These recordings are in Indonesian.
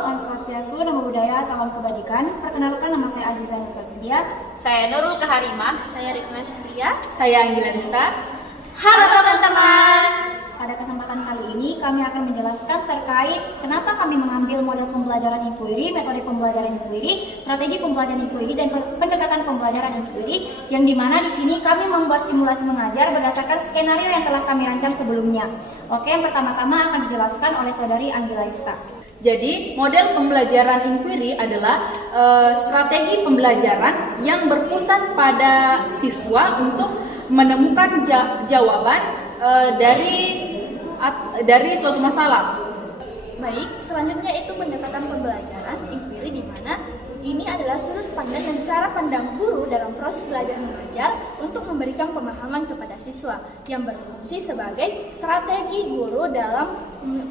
Om Swastiastu, Namo Buddhaya, Salam Kebajikan. Perkenalkan, nama saya Aziza Nusasria. Saya Nurul Kaharimah. Saya Rikma Syahria. Saya Anggila Rista. Halo teman-teman. Pada kesempatan kali ini kami akan menjelaskan terkait kenapa kami mengambil model pembelajaran inquiry, metode pembelajaran inquiry, strategi pembelajaran inquiry, dan pendekatan pembelajaran inquiry, yang dimana di sini kami membuat simulasi mengajar berdasarkan skenario yang telah kami rancang sebelumnya. Oke, yang pertama-tama akan dijelaskan oleh saudari Anggila Rista. Jadi, model pembelajaran inquiry adalah strategi pembelajaran yang berpusat pada siswa untuk menemukan jawaban dari suatu masalah. Baik, selanjutnya itu pendekatan pembelajaran inquiry, di mana ini adalah sudut pandang dan cara pandang guru dalam proses belajar mengajar untuk memberikan pemahaman kepada siswa yang berfungsi sebagai strategi guru dalam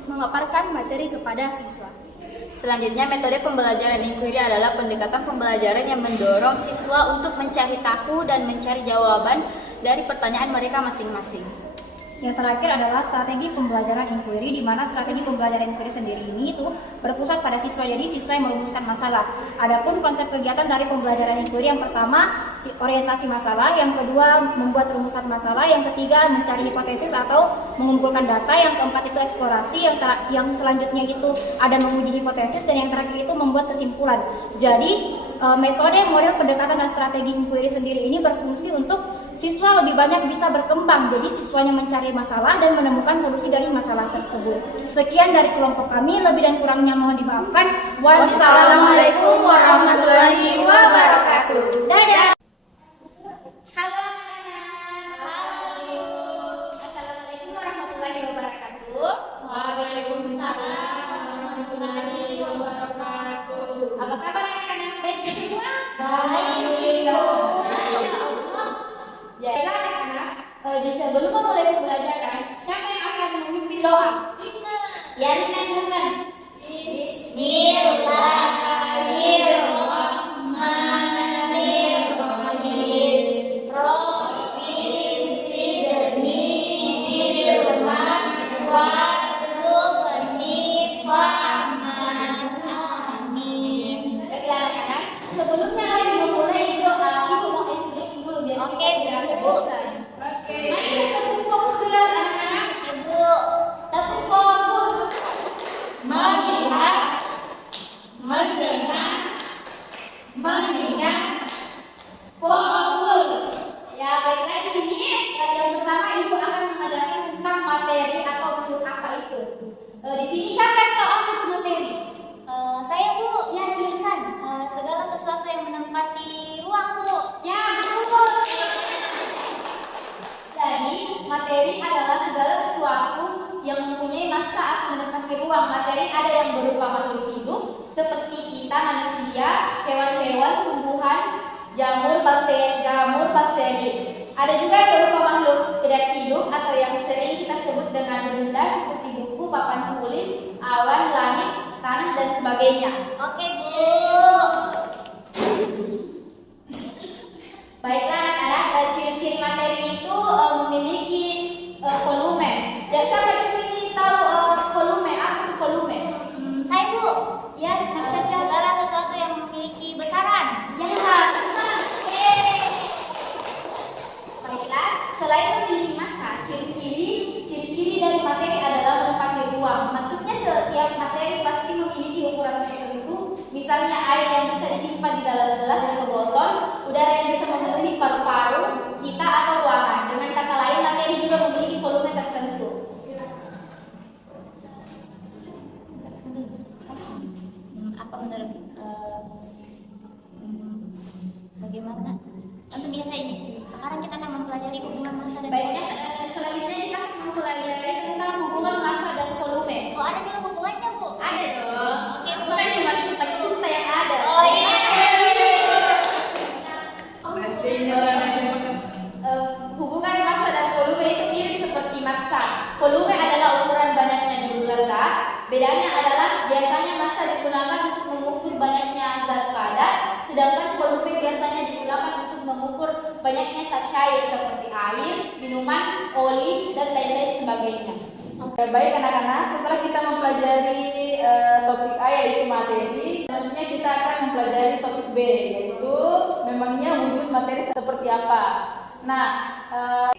memaparkan materi kepada siswa. Selanjutnya, metode pembelajaran inquiry adalah pendekatan pembelajaran yang mendorong siswa untuk mencari tahu dan mencari jawaban dari pertanyaan mereka masing-masing. Yang terakhir adalah strategi pembelajaran inquiry, di mana strategi pembelajaran inquiry sendiri ini itu berpusat pada siswa, jadi siswa yang merumuskan masalah. Adapun konsep kegiatan dari pembelajaran inquiry, yang pertama orientasi masalah, yang kedua membuat rumusan masalah, yang ketiga mencari hipotesis atau mengumpulkan data, yang keempat itu eksplorasi, yang selanjutnya itu ada menguji hipotesis, dan yang terakhir itu membuat kesimpulan. Jadi metode model pendekatan dan strategi inquiry sendiri ini berfungsi untuk siswa lebih banyak bisa berkembang, jadi siswanya mencari masalah dan menemukan solusi dari masalah tersebut. Sekian dari kelompok kami, lebih dan kurangnya mohon dimaafkan. Wassalamualaikum warahmatullahi wabarakatuh. Dadah. Halo anak-anak. Halo. Assalamualaikum warahmatullahi wabarakatuh. Waalaikumsalam warahmatullahi wabarakatuh. Apa kabar anak-anak? Baik semua? Baik. Ya, anak-anak, sebelum memulai pembelajaran, siapa yang akan memimpin doa? Ya, Rina silakan. Bismillahirrahmanirrahim. Rabbi zidni ilman warzuqni fahman. Amin. Baiklah anak-anak, sebelumnya lagi memulai doa, ibu mau explain dulu biar kita tidak bosan. Mari kita fokus dulu anak-anak. Ibu, tetap fokus. Melihat, mendengar, mengingat, fokus. Ya, baiklah di sini yang pertama ibu akan mengajarkan tentang materi atau bentuk apa itu. Di sini siapa yang tahu apa itu materi? Saya, Bu. Ya, silakan. Segala sesuatu yang menempati ruang, Bu. Ya, betul. Jadi, materi adalah segala sesuatu yang mempunyai masa atau menempati ruang. Materi ada yang berupa makhluk hidup seperti kita manusia, hewan-hewan, tumbuhan, jamur, bakteri. Ada juga yang berupa makhluk tidak hidup atau yang sering kita sebut dengan benda seperti buku, papan tulis, awan, langit, tanah, dan sebagainya. Oke, Bu. Baiklah anak-anak, ciri-ciri materi itu memiliki volume. Jadi siapa di sini tahu volume? Apa itu volume? Saya, Bu. Ya, Caca. Segala sesuatu yang memiliki besaran. Ya, senang. Baiklah, selain memiliki massa, ciri-ciri dari materi adalah menempati ruang. Maksudnya setiap materi pasti memiliki ukuran tertentu. Misalnya air yang bisa disimpan di dalam gelas atau botol, udara yang bisa memenuhi paru-paru kita atau ruangan. Dengan kata lain, materi juga memiliki volume tertentu. Apa menurut bagaimana? Untuk biasa ini. Sekarang kita akan mempelajari hubungan massa dan Baiknya, volume. selanjutnya kita akan mempelajari tentang hubungan massa dan volume. Oh, ada juga hubungannya, Bu. Ada dong. Oke, Bu. Bukan cuma tempat cinta yang ada. Oh, iya. Hubungan massa dan volume itu mirip seperti massa. Volume adalah ukuran banyaknya jumlah zat. Bedanya adalah biasanya massa digunakan untuk mengukur banyaknya zat padat, sedangkan volume biasanya digunakan untuk mengukur banyaknya zat cair seperti air, minuman, oli, dan lain-lain sebagainya. Baik anak-anak, setelah kita mempelajari topik A yaitu materi. Selanjutnya kita akan mempelajari topik B yaitu memangnya wujud materi seperti apa. Nah,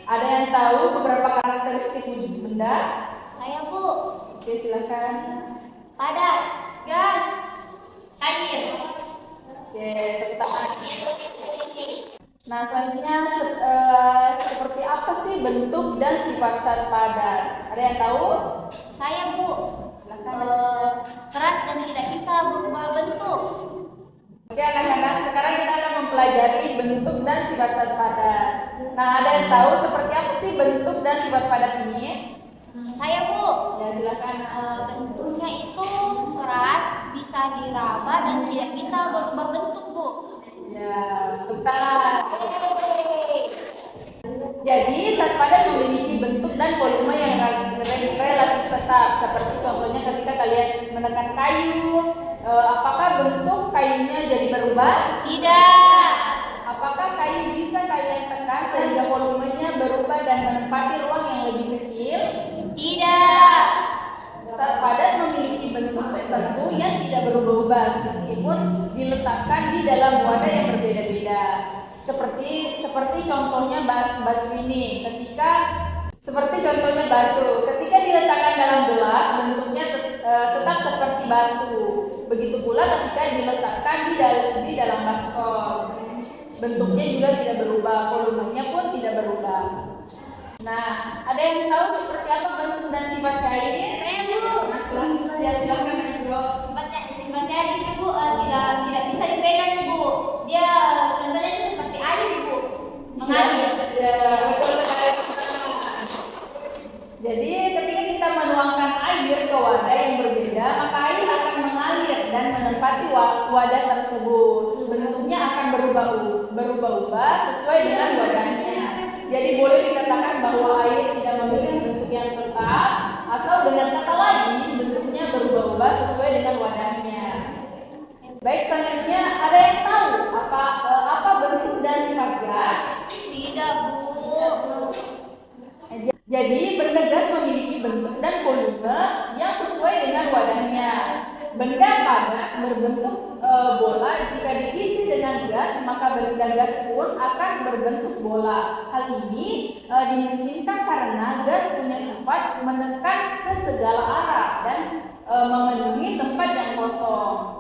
ada yang tahu beberapa karakteristik wujud benda? Saya Bu. Oke, silakan. Padat, gas, Cair. Oke, tepuk tangan. Nah, selanjutnya seperti apa sih bentuk dan sifat zat padat? Ada yang tahu? saya Bu. Silakan. Keras dan tidak bisa berubah bentuk. Oke anak-anak, sekarang kita akan mempelajari bentuk dan sifat zat padat. Nah, ada yang tahu seperti apa sih bentuk dan sifat padat ini? Saya Bu. Ya, silakan. Bentuknya itu keras, bisa diraba dan tidak bisa berubah bentuk Bu. Ya, tepat. Jadi, zat padat memiliki bentuk dan volume yang relatif tetap. Seperti contohnya ketika kalian menekan kayu, apakah bentuk kayunya jadi berubah? Tidak. Apakah kayu bisa kalian tekan sehingga volumenya berubah dan menempati ruang yang lebih kecil? Tidak. Zat padat memiliki bentuk tertentu yang tidak berubah-ubah meskipun diletakkan di dalam wadah yang berbeda-beda. Seperti contohnya batu ini. Ketika diletakkan dalam gelas, bentuknya tetap seperti batu. Begitu pula ketika diletakkan di dalam baskom. Bentuknya juga tidak berubah, volumenya pun tidak berubah. Nah, ada yang tahu seperti apa bentuk dan sifat cair? Saya Bu. Nah, silakan menjawab. Sifat cair itu Bu tidak bisa dipegang Bu. Dia contohnya itu seperti air Bu. Mengalir. Ya, betul sekali. Jadi ketika kita menuangkan air ke wadah yang berbeda, maka air akan mengalir dan menempati wadah tersebut. Bentuknya akan berubah-ubah sesuai dengan wadahnya. Jadi boleh dikatakan bahwa air tidak memiliki bentuk yang tetap, atau dengan kata lain bentuknya berubah-ubah sesuai dengan wadahnya. Baik, selanjutnya ada yang tahu apa bentuk dan sifat gas? Tidak Bu. Jadi benda gas memiliki bentuk dan volume yang sesuai dengan wadahnya. Benda padat berbentuk bola. Jika diisi dengan gas, maka benda gas pun akan berbentuk bola. Hal ini dimungkinkan karena gas punya sifat menekan ke segala arah dan memenuhi tempat yang kosong.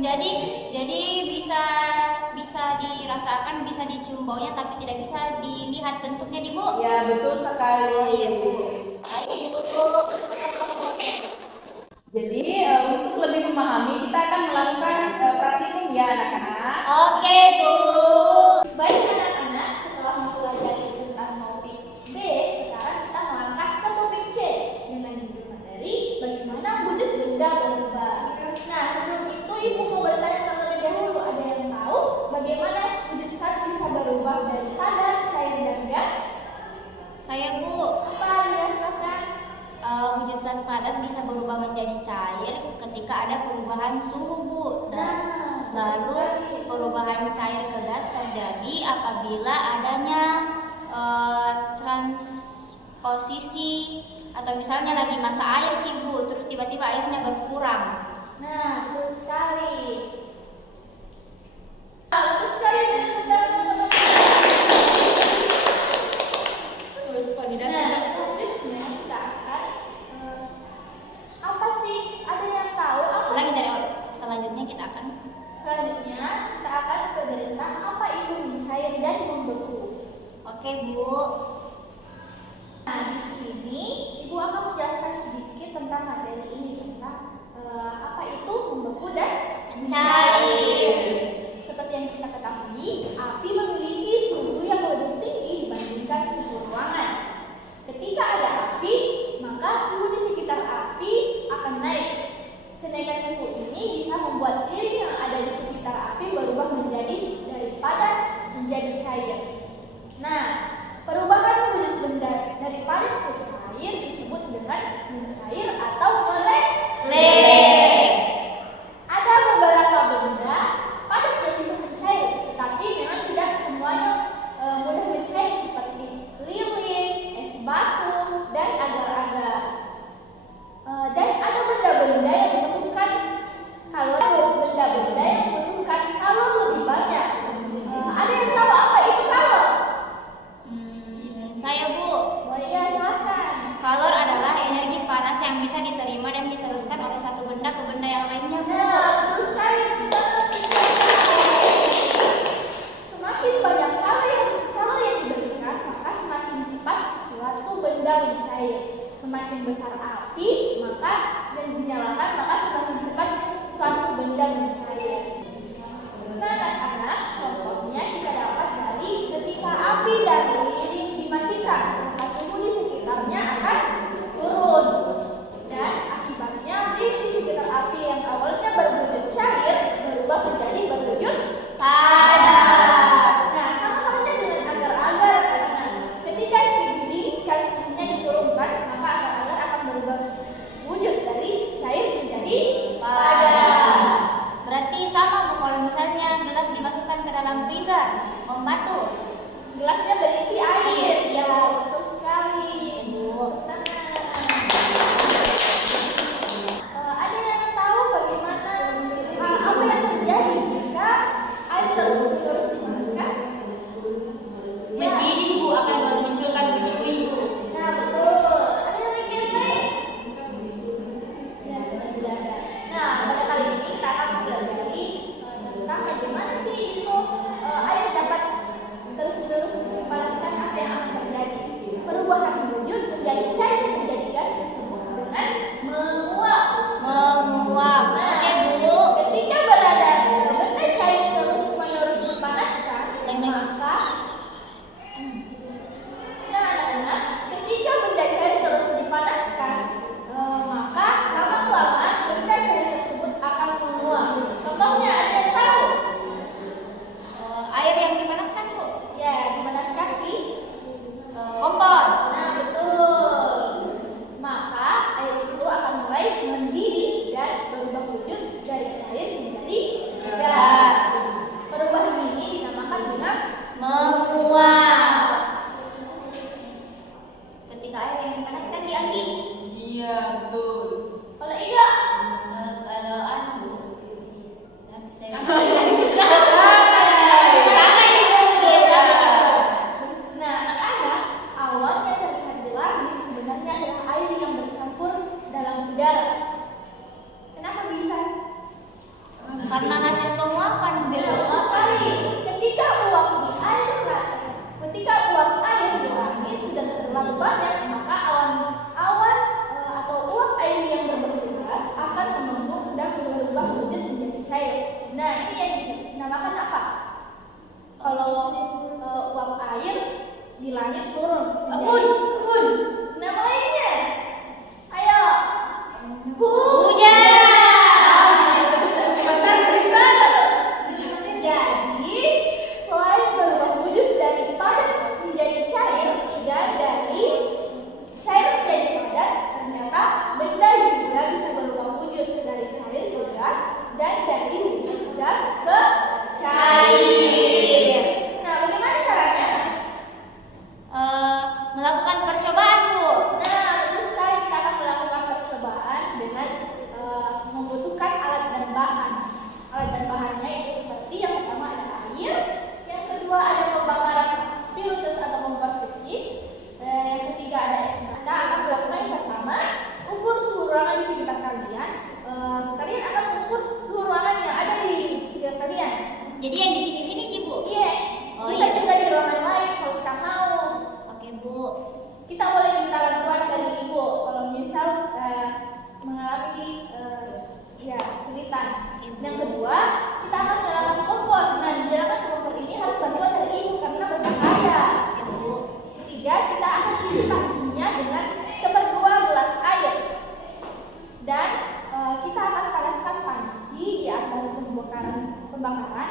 Jadi bisa dirasakan, bisa dicium baunya, tapi tidak bisa dilihat bentuknya di Bu. Ya, betul sekali. Iya Bu. Jadi untuk lebih memahami kita akan melakukan praktikum ya anak-anak. Oke Bu. Baik anak-anak, setelah mempelajari tentang topik B, sekarang kita melangkah ke topik C dengan judul materi bagaimana wujud benda berubah. Nah, sebelum itu Ibu mau bertanya terlebih dahulu, ada yang tahu bagaimana wujud zat bisa berubah dari padat, cair, dan gas? Saya Bu. Apa ya, silakan. Wujud zat padat bisa berubah menjadi cair ketika ada perubahan suhu Bu. Lalu perubahan cair ke gas terjadi apabila adanya transposisi atau misalnya lagi masa air Bu, terus tiba-tiba airnya berkurang. Nah, betul sekali. Bagus sekali teman-teman. Nah, selanjutnya kita akan apa sih? Ada yang tahu apa? Ulangi dari awal. Selanjutnya kita akan mempelajari tentang apa itu mencair dan membeku. Oke Bu. Nah, di sini Ibu akan menjelaskan sedikit tentang materi ini tentang apa itu membeku dan Cair. Seperti yang kita ketahui, api memiliki suhu yang lebih tinggi dibandingkan suhu ruangan. Ketika ada api, maka suhu di sekitar api akan naik. Kenaikan suhu ini bisa membuat kering yang ada di sekitar api berubah menjadi dari padat menjadi cair. Nah, perubahan wujud benda dari padat ke cair disebut dengan mencair atau meleleh. Ada beberapa benda padat yang bisa mencair, tetapi memang tidak semuanya mudah mencair seperti lilin, es batu, dan agar-agar. Dan ada benda-benda yang berarti sama Bu. Kalau misalnya gelas dimasukkan ke dalam freezer, membantu. Gelasnya berisi air. Iya. Betul sekali. Bu. Ada yang tahu bagaimana apa yang terjadi jika air terus dipanaskan? Mendidih Bu, akan memunculkan duri Bu. Nah, betul. Ada yang mikir lain? Ya, sudah tidak ada. Nah, pada kali ini kita akan mempelajari tentang bagaimana sih itu air dapat terus dipanaskan, apa yang akan terjadi. Perubahan wujud dari cair menjadi gas disebut dengan menguap. Menguap. Oke Bu. Ketika benda cair terus-menerus dipanaskan, maka anak-anak, ketika benda cair terus dipanaskan, maka lama-kelamaan benda cair tersebut akan menguap. Contohnya ada yang tahu? Air yang dipanaskan Bu. Ya, dipanaskan di Kompor. Nah, betul. Maka air itu akan mulai mendidih dan berubah wujud dari cair menjadi gas. Perubahan ini dinamakan dengan Menguap. Ketika air yang dipanaskan dianggi. Iya, betul. kalau iya. Kalau anu Bu. Nah, anak-anak, awan yang terlihat di langit sebenarnya adalah air yang bercampur dalam udara. Kenapa bisa? Karena hasil penguapan Bu. Betul sekali. Ketika uap air di langit sudah terlalu banyak, maka awan atau uap air yang berbentuk gas akan menumpuk dan berubah wujud menjadi cair. Nah, ini yang dinamakan apa? Kalau uap air di langit turun Embun. nama lainnya, ayo Hujan. Jadi selain berubah wujud dari padat menjadi cair dan dari cair menjadi padat, ternyata benda juga bisa berubah wujud dari cair ke gas dan dari wujud gas ke cair. Nah, bagaimana caranya? Melakukan percobaan Bu. Nah, betul sekali, kita akan melakukan percobaan dengan membutuhkan alat dan bahan. Alat dan bahannya itu seperti yang pertama ada air, yang kedua ada pembakaran spiritus atau kompor kecil, yang ketiga ada es batu. Kita akan melakukan yang pertama, ukur suhu ruangan di sekitar kalian. Kalian akan mengukur suhu ruangan yang ada di sekitar kalian. Jadi yang di sini Bu. Iya, Oh, bisa iya. juga di ruangan lain kalau kita mau. Oke Bu. Kita boleh minta bantuan dari ibu kalau misal mengalami kesulitan. Yang kedua, kita akan menyalakan kompor. Nah, di dalam kompor ini harus bantuan dari ibu karena berbahaya. Oke Bu. Ketiga, kita akan isi pancinya dengan 1/2 gelas air. Dan kita akan panaskan panci di atas pembakaran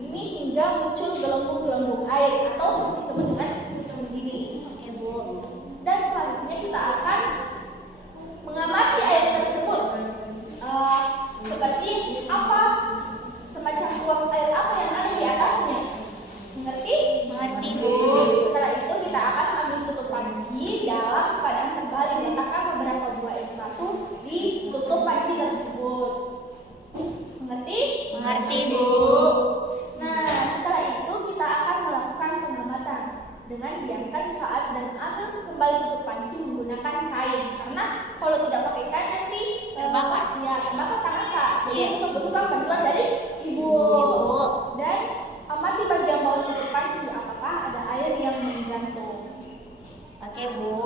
ini hingga muncul gelembung-gelembung air atau disebut dengan mendidih. Oke Bu. Dan selanjutnya kita akan mengamati air tersebut seperti apa, semacam uap air apa yang ada di atasnya. Mengerti? Mengerti Bu. Setelah itu kita akan ambil tutup panci dalam keadaan terbalik, letakkan beberapa buah es batu di tutup panci tersebut. Mengerti? Mengerti Bu. Nah, setelah itu kita akan melakukan pengamatan dengan diamkan saat dan ambil kembali tutup panci menggunakan kain, karena kalau tidak pakai kain nanti Terbakar. Ya, terbakar tangan Kak. Jadi Iya. ini membutuhkan bantuan dari ibu. Ibu. Dan amati bagian bawah tutup panci apakah ada air yang menggantung. Oke Bu.